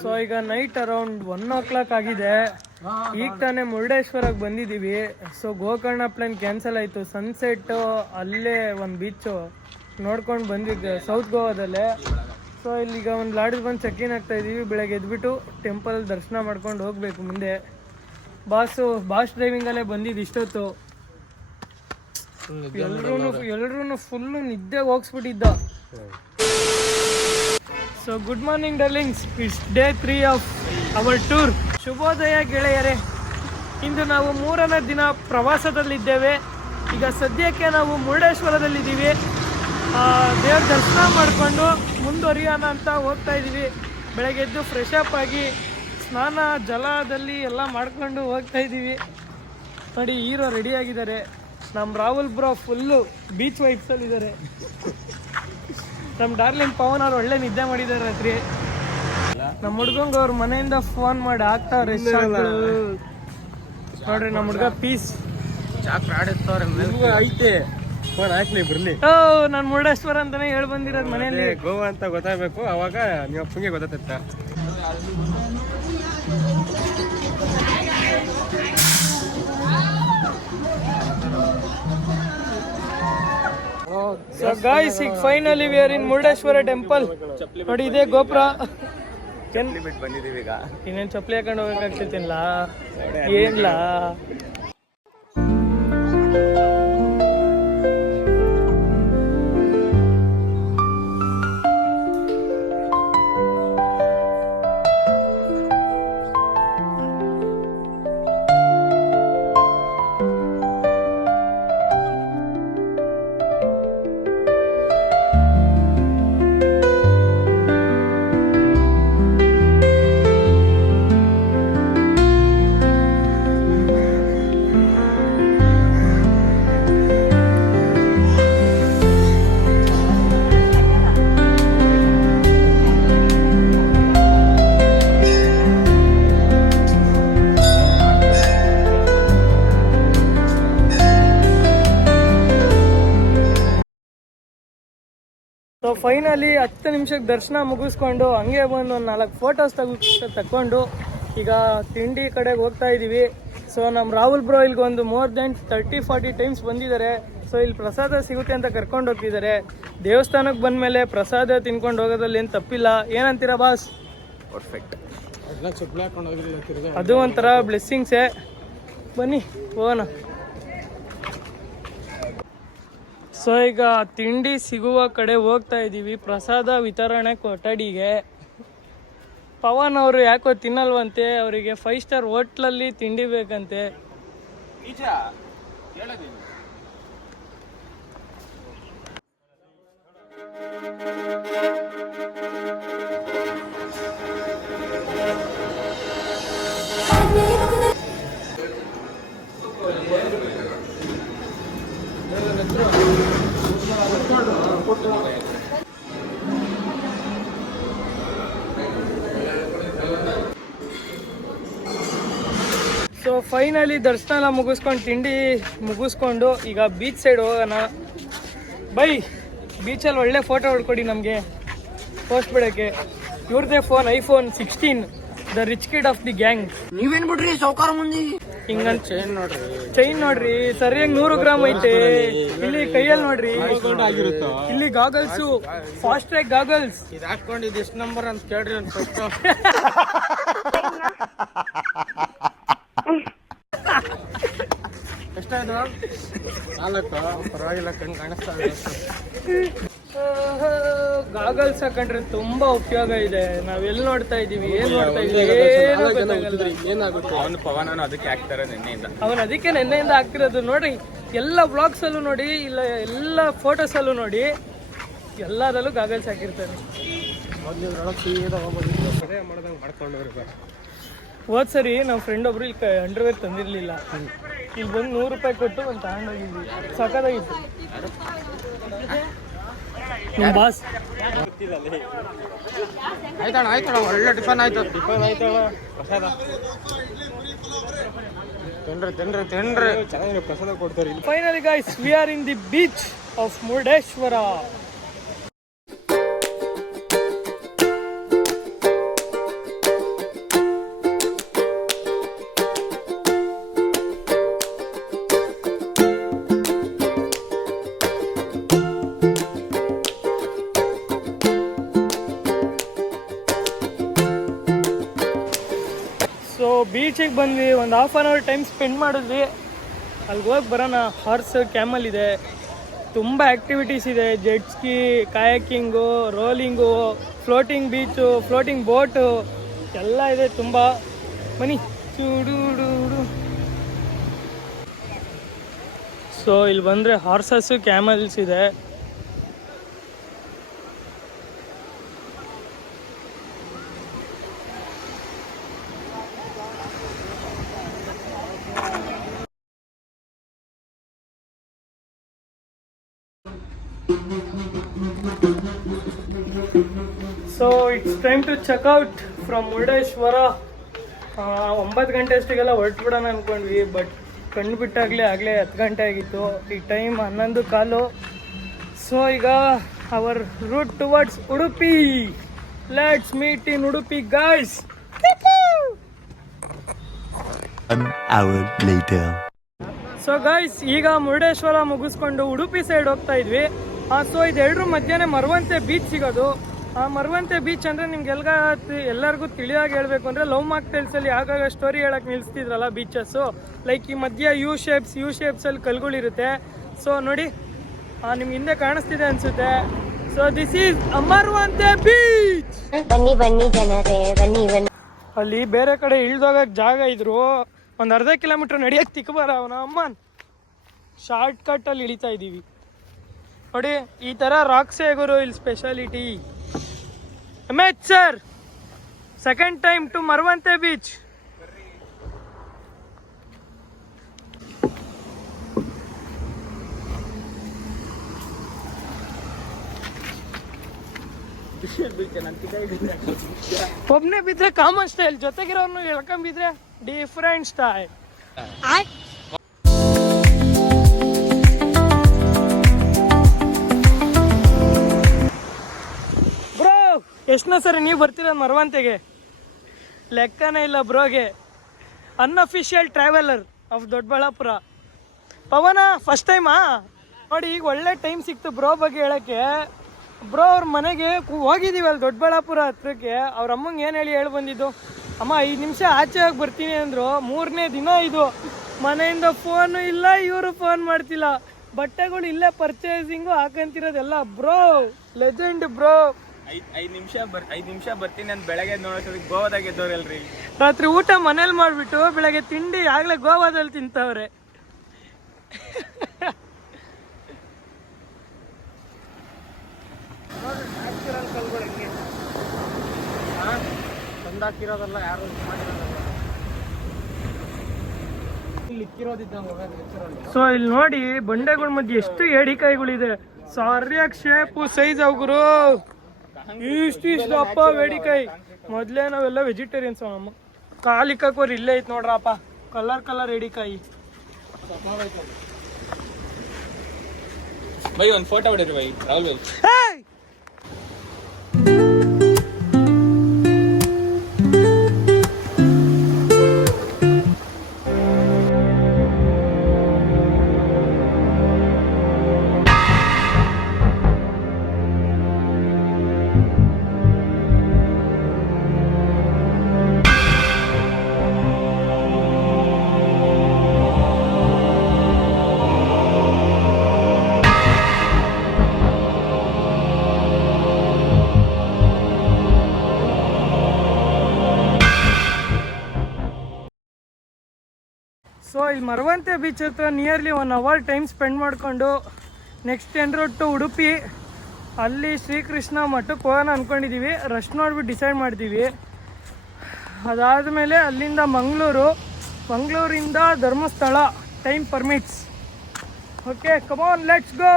So ಈಗ night around 1 o'clock ಆಗಿದೆ. ಈಗ ತಾನೇ ಮುರುಡೇಶ್ವರಕ್ಕೆ ಬಂದಿದ್ದೀವಿ. ಸೊ ಗೋಕರ್ಣ ಪ್ಲಾನ್ ಕ್ಯಾನ್ಸಲ್ ಆಯಿತು. ಸನ್ಸೆಟ್ ಅಲ್ಲೇ ಒಂದು ಬೀಚು ನೋಡ್ಕೊಂಡು ಬಂದಿದ್ದೆ ಸೌತ್ ಗೋವಾದಲ್ಲೇ. ಸೊ ಇಲ್ಲಿಗ ಒಂದು ಲಾಡ್ಜ್ ಬಂದು ಚೆಕ್ ಇನ್ ಆಗ್ತಾ ಇದ್ದೀವಿ. ಬೆಳಗ್ಗೆ ಎದ್ಬಿಟ್ಟು ಟೆಂಪಲ್ ದರ್ಶನ ಮಾಡ್ಕೊಂಡು ಹೋಗಬೇಕು ಮುಂದೆ. ಬಾಸ್ ಡ್ರೈವಿಂಗಲ್ಲೇ ಬಂದಿದ್ದು ಇಷ್ಟೊತ್ತು. ಎಲ್ರೂ ಫುಲ್ಲು ನಿದ್ದೆ ಹೋಗಿಸ್ಬಿಟ್ಟಿದ್ದ. So good morning darlings, it's day 3 of our tour. ಶುಭೋದಯ ಗೆಳೆಯರೇ. ಇಂದು ನಾವು 3ನೇ ದಿನ ಪ್ರವಾಸದಲ್ಲಿದ್ದೇವೆ. ಈಗ ಸದ್ಯಕ್ಕೆ ನಾವು ಮುರುಡೇಶ್ವರದಲ್ಲಿದ್ದೀವಿ. ದೇವ್ರ ದರ್ಶನ ಮಾಡಿಕೊಂಡು ಮುಂದುವರಿಯೋಣ ಅಂತ ಹೋಗ್ತಾ ಇದ್ದೀವಿ. ಬೆಳಗ್ಗೆ ಎದ್ದು ಫ್ರೆಶ್ ಅಪ್ ಆಗಿ ಸ್ನಾನ ಜಲದಲ್ಲಿ ಎಲ್ಲ ಮಾಡ್ಕೊಂಡು ಹೋಗ್ತಾ ಇದ್ದೀವಿ. ನೋಡಿ ಹೀರೋ ರೆಡಿಯಾಗಿದ್ದಾರೆ. ನಮ್ಮ ರಾಹುಲ್ ಬ್ರೋ ಫುಲ್ಲು ಬೀಚ್ ವೈಬ್ಸಲ್ಲಿದ್ದಾರೆ. ನಮ್ಮ ಡಾರ್ಲಿಂಗ್ ಪವನ್ ಅವ್ರು ಒಳ್ಳೆ ನಿದ್ದೆ ಮಾಡಿದ್ದಾರೆ ರಾತ್ರಿ. ನಮ್ಮ ಹುಡ್ಗಂಗೆ ಅವ್ರ ಮನೆಯಿಂದ ಫೋನ್ ಮಾಡಿ ಆಗ್ತಾವ್ರೆ ನೋಡ್ರಿ. ನಮ್ಮ ಹುಡ್ಗ ಪೀಸ್ ಐತೆ ಫೋನ್ ಹಾಕ್ಲಿ ಬರ್ಲಿ. ನಾನು ಮುರುಡೇಶ್ವರ ಅಂತಾನೆ ಹೇಳಿ ಬಂದಿರೋದು ಮನೆಯಲ್ಲಿ. ಗೋವಾ ಅಂತ ಗೊತ್ತಾಗಬೇಕು, ಅವಾಗ ನೀವು ಅಪ್ಪಂಗೆ ಗೊತ್ತಾಗ್ತತ್ತ. ಸೊ ಗಾಯ್ಸ್, ಈಗ finally we are in Murudeshwar temple. ನೋಡಿ ಇದೇ ಗೋಪುರ. ಇನ್ನೇನು ಚಪ್ಪಲಿ ಹಾಕೊಂಡು ಹೋಗಕ್ಕಾಗ್ತಿಲ್ಲ ಏನಿಲ್ಲ. ಸೊ ಫೈನಲಿ 10 ನಿಮಿಷಕ್ಕೆ ದರ್ಶನ ಮುಗಿಸ್ಕೊಂಡು ಹಂಗೆ ಬಂದು ಒಂದು 4 ಫೋಟೋಸ್ ತಗೊಂಡು ಈಗ ತಿಂಡಿ ಕಡೆಗೆ ಹೋಗ್ತಾ ಇದ್ದೀವಿ. ಸೊ ನಮ್ಮ ರಾಹುಲ್ ಬ್ರೋ ಇಲ್ಲಿಗೆ ಒಂದು ಮೋರ್ ದೆನ್ 30-40 ಟೈಮ್ಸ್ ಬಂದಿದ್ದಾರೆ. ಸೊ ಇಲ್ಲಿ ಪ್ರಸಾದ ಸಿಗುತ್ತೆ ಅಂತ ಕರ್ಕೊಂಡು ಹೋಗ್ತಿದ್ದಾರೆ. ದೇವಸ್ಥಾನಕ್ಕೆ ಬಂದಮೇಲೆ ಪ್ರಸಾದ ತಿನ್ಕೊಂಡು ಹೋಗೋದ್ರಲ್ಲಿ ಏನು ತಪ್ಪಿಲ್ಲ. ಏನಂತೀರಾ ಬಾಸ್? ಪರ್ಫೆಕ್ಟ್. ಅದು ಒಂಥರ ಬ್ಲೆಸ್ಸಿಂಗ್ಸೇ. ಬನ್ನಿ ಹೋಗೋಣ. ಸೊ ಈಗ ತಿಂಡಿ ಸಿಗುವ ಕಡೆ ಹೋಗ್ತಾ ಇದ್ದೀವಿ. ಪ್ರಸಾದ ವಿತರಣೆ ಕೊಠಡಿಗೆ. ಪವನ್ ಅವರು ಯಾಕೋ ತಿನ್ನಲ್ವಂತೆ, ಅವರಿಗೆ 5 ಸ್ಟಾರ್ ಹೋಟ್ಲಲ್ಲಿ ತಿಂಡಿ ಬೇಕಂತೆ. ಸೊ ಫೈನಲಿ ದರ್ಶನ ಎಲ್ಲ ಮುಗಿಸ್ಕೊಂಡು ತಿಂಡಿ ಮುಗಿಸ್ಕೊಂಡು ಈಗ ಬೀಚ್ ಸೈಡ್ ಹೋಗೋಣ. ಬೈ ಬೀಚಲ್ಲಿ ಒಳ್ಳೆ ಫೋಟೋ ಹೊಡ್ಕೊಡಿ ನಮಗೆ ಪೋಸ್ಟ್ ಬಿಡೋಕ್ಕೆ. ಇವ್ರದ್ದೇ phone iPhone 16, the rich kid of the gang. ನೀವೇನ್ ಬಿಡ್ರಿ ಸೌಕಾರ ಮಂದಿ. ಹಿಂಗಂತ ಚೈನ್ ನೋಡ್ರಿ, ಸರಿಯಾಗಿ 100 ಗ್ರಾಮ್ ಐತೆ. ಇಲ್ಲಿ ಕೈಯಲ್ಲಿ ನೋಡ್ರಿ, ಇಲ್ಲಿ ಗಾಗಲ್ಸು, ಫಾಸ್ಟ್ ಟ್ರ್ಯಾಕ್ ಗಾಗಲ್ಸ್. ಇದು ಹಾಕೊಂಡಿದ್ದು ಎಷ್ಟು ನಂಬರ್ ಅಂತ ಕೇಳ್ರಿ ಒಂದು ಫಸ್ಟ್. ಎಷ್ಟಾಯ್ತು? 4. ಪರವಾಗಿಲ್ಲ, ಕಣ್ ಕಾಣಿಸ್ತಾ ಇದೆ. ಗಾಗಲ್ಸ್ ಹಾಕೊಂಡ್ರೆ ತುಂಬಾ ಉಪಯೋಗ ಇದೆ. ನಾವೆಲ್ಲಿ ನೋಡ್ತಾ ಇದೀವಿ, ಏನ್ ನೋಡ್ತಾ ಇದೀವಿ ಏನಾಗುತ್ತೆ. ಅವನು ಅದಕ್ಕೆ ನೆನ್ನೆಯಿಂದ ಆಗ್ತಿರೋದು. ನೋಡಿ ಎಲ್ಲ ಬ್ಲಾಗ್ಸ್ ಅಲ್ಲೂ ನೋಡಿ, ಇಲ್ಲ ಎಲ್ಲ ಫೋಟೋಸ್ ಅಲ್ಲೂ ನೋಡಿ, ಎಲ್ಲದರಲ್ಲೂ ಗಾಗಲ್ಸ್ ಹಾಕಿರ್ತಾನೆ. ಹೋದ್ ಸರಿ ನಮ್ಮ ಫ್ರೆಂಡ್ ಒಬ್ರು ಇಲ್ಲಿ ಅಂಡರ್ವೇರ್ ತಂದಿರ್ಲಿಲ್ಲ. ಇಲ್ಲಿ ಬಂದು 100 ರೂಪಾಯಿ ಕೊಟ್ಟು ಒಂದು ತಗೊಂಡೋಗಿದ್ವಿ. ಸಖತ್ತಾಗಿತ್ತು. ಬಾಸ್ ಆಯ್ತಣ್ಣ, ಒಳ್ಳೆ ಟಿಫನ್ ಆಯ್ತು. ಪ್ರಸಾದ ತಿಂಡ್ರೆ ಚೆನ್ನಾಗಿ ಪ್ರಸಾದ ಕೊಡ್ತಾರೆ ಇಲ್ಲಿ. Finally guys, we are in the beach of Murudeshwar. So ಬೀಚಿಗೆ ಬಂದ್ವಿ, ಒಂದು half an hour time spend ಮಾಡಿದ್ವಿ. ಅಲ್ಲಿಗೆ ಹೋಗಿ ಬರೋಣ. ಹಾರ್ಸ್ ಕ್ಯಾಮಲ್ ಇದೆ, ತುಂಬ ಆ್ಯಕ್ಟಿವಿಟೀಸ್ ಇದೆ. Jet ski, kayaking, rolling, floating beach, floating boat ಎಲ್ಲ ಇದೆ ತುಂಬ. ಬನ್ನಿ. ಸೊ ಇಲ್ಲಿ ಬಂದರೆ ಹಾರ್ಸಸ್ಸು, ಕ್ಯಾಮಲ್ಸ್ ಇದೆ. So it's time to check out from Murudeshwar. 9 ಗಂಟೆ ಅಷ್ಟಿಗೆಲ್ಲ ಹೊರಟ್ಬಿಡೋಣ ಅಂದ್ಕೊಂಡ್ವಿ, ಬಟ್ ಕಣ್ಣು ಬಿಟ್ಟಾಗಲೇ 10 ಗಂಟೆ ಆಗಿತ್ತು. ಈ ಟೈಮ್ 11:15. ಸೊ ಈಗ our route towards Udupi. Let's meet in Udupi guys. So guys, ಈಗ ಮುರುಡೇಶ್ವರ ಮುಗಿಸ್ಕೊಂಡು ಉಡುಪಿ ಸೈಡ್ ಹೋಗ್ತಾ ಇದ್ವಿ. ಸೊ ಇದೆರಡರ ಮಧ್ಯೆ ಮರವಂತೆ ಬೀಚ್ ಸಿಗೋದು. ಮರವಂತೆ ಬೀಚ್ ಅಂದರೆ ನಿಮ್ಗೆ ಎಲ್ಲರಿಗೂ ತಿಳಿಯಾಗಿ ಹೇಳಬೇಕು ಅಂದರೆ ಲವ್ ಮಾಕ್ಟೇಲ್ಸಲ್ಲಿ ಆಗಾಗ ಸ್ಟೋರಿ ಹೇಳಕ್ಕೆ ನಿಲ್ಲಿಸ್ತಿದ್ರಲ್ಲ ಬೀಚಸ್ಸು, ಲೈಕ್ ಈ ಮಧ್ಯ ಯು ಶೇಪ್ಸಲ್ಲಿ ಕಲ್ಗಳಿರುತ್ತೆ. ಸೊ ನೋಡಿ, ನಿಮ್ಗೆ ಹಿಂದೆ ಕಾಣಿಸ್ತಿದೆ ಅನಿಸುತ್ತೆ. So this is Maravanthe beach. ಬನ್ನಿ ಬನ್ನಿ ಜನರೇ, ಬನ್ನಿ ಬನ್ನಿ. ಅಲ್ಲಿ ಬೇರೆ ಕಡೆ ಇಳ್ದೋಗಕ್ಕೆ ಜಾಗ ಇದ್ರು, ಒಂದು ಅರ್ಧ ಕಿಲೋಮೀಟ್ರ್ ನಡೆಯೋಕ್ಕೆ ತಿಕ್ಕಬಾರ ಅವನ ಅಮ್ಮನ್. ಶಾರ್ಟ್ ಕಟ್ಟಲ್ಲಿ ಇಳಿತಾ ಇದ್ದೀವಿ ನೋಡಿ. ಈ ಥರ ರಾಕ್ಸೇ ಗುರು ಇಲ್ಲಿ speciality. Sir, second time to Maravanthe beach. ಒಬ್ಬನೇ ಬಿದ್ರೆ ಕಾಮನ್ ಸ್ಟೈಲ್, ಜೊತೆಗಿರೋರ್ನು ಎಳ್ಕೊಂಬಿದ್ರೆ ಡಿಫ್ರೆಂಟ್ ಸ್ಟೈಲ್. ಎಷ್ಟನೇ ಸರಿ ನೀವು ಬರ್ತೀರ ಮರವಂತೆಗೆ? ಲೆಕ್ಕನೇ ಇಲ್ಲ ಬ್ರೋಗೆ. Unofficial traveller of Doddaballapur. Pavan first ಟೈಮಾ ನೋಡಿ. ಈಗ ಒಳ್ಳೆ ಟೈಮ್ ಸಿಕ್ತು ಬ್ರೋ ಬಗ್ಗೆ ಹೇಳೋಕ್ಕೆ. ಬ್ರೋ ಅವ್ರ ಮನೆಗೆ ಹೋಗಿದ್ದೀವಿ ಅಲ್ಲಿ ದೊಡ್ಡಬಳ್ಳಾಪುರ ಹತ್ರಕ್ಕೆ. ಅವ್ರ ಅಮ್ಮಂಗೆ ಏನು ಹೇಳಿ ಬಂದಿದ್ದು, ಅಮ್ಮ 5 ನಿಮಿಷ ಆಚೆ ಹೋಗಿ ಬರ್ತೀನಿ ಅಂದರು. 3ನೇ ದಿನ ಇದು. ಮನೆಯಿಂದ ಫೋನು ಇಲ್ಲ, ಇವರು ಫೋನ್ ಮಾಡ್ತಿಲ್ಲ. ಬಟ್ಟೆಗಳು ಇಲ್ಲೇ ಪರ್ಚೇಸಿಂಗು ಹಾಕಂತಿರೋದೆಲ್ಲ. Bro legend bro. 5 ನಿಮಿಷ ಬರ್ತೀನಿ ಅಂತ ಬೆಳಗ್ಗೆ ನೋಡೋದಕ್ಕೆ ಗೋವಾದಾಗ ಎದ್ದವ್ರಲ್ರಿ. ರಾತ್ರಿ ಊಟ ಮನೇಲಿ ಮಾಡಿಬಿಟ್ಟು ಬೆಳಗ್ಗೆ ತಿಂಡಿ ಆಗಲೇ ಗೋವಾದಲ್ಲಿ ತಿಂತವ್ರೆ. ತಂದಾಕಿರೋದಲ್ಲ, ಯಾರು ಸೊ ಇಲ್ಲಿ ನೋಡಿ, ಬಂಡೆಗಳ ಮಧ್ಯೆ ಎಷ್ಟು ಏಡಿಕಾಯಿಗಳಿದೆ. ಸರಿಯಾಗಿ ಶೇಪು ಸೈಜ್ ಅವ್ರು ಇಷ್ಟು ಅಪ್ಪ ಬೇಡಿಕಾಯಿ. ಮೊದಲೇ ನಾವೆಲ್ಲ ವೆಜಿಟೇರಿಯನ್ಸ್. ನಮ್ಮ ಕಾಲಿಕ್ಕವ್ರು ಇಲ್ಲೇ ಐತೆ ನೋಡ್ರಪ್ಪ, ಕಲರ್ ಏಡಿಕಾಯಿ. ಬೈ ಒಂದು ಫೋಟೋ ಹೊಡಿರಿ ಬೈ, ರಾಹುಲ್ ಬೈ. ಸೊ ಇಲ್ಲಿ ಮರವಂತೆ ಬೀಚ್ ಹತ್ರ ನಿಯರ್ಲಿ 1 ಅವರ್ ಟೈಮ್ ಸ್ಪೆಂಡ್ ಮಾಡಿಕೊಂಡು next on road to Udupi. ಅಲ್ಲಿ ಶ್ರೀಕೃಷ್ಣ ಮಠಕ್ಕೆ ಹೋಗೋಣ ಅಂದ್ಕೊಂಡಿದ್ದೀವಿ. ರಶ್ ನೋಡ್ಬಿಟ್ಟು ಡಿಸೈಡ್ ಮಾಡ್ತೀವಿ. ಅದಾದಮೇಲೆ ಅಲ್ಲಿಂದ ಮಂಗಳೂರಿಂದ Dharmasthala, time permits. Okay, come on, let's go.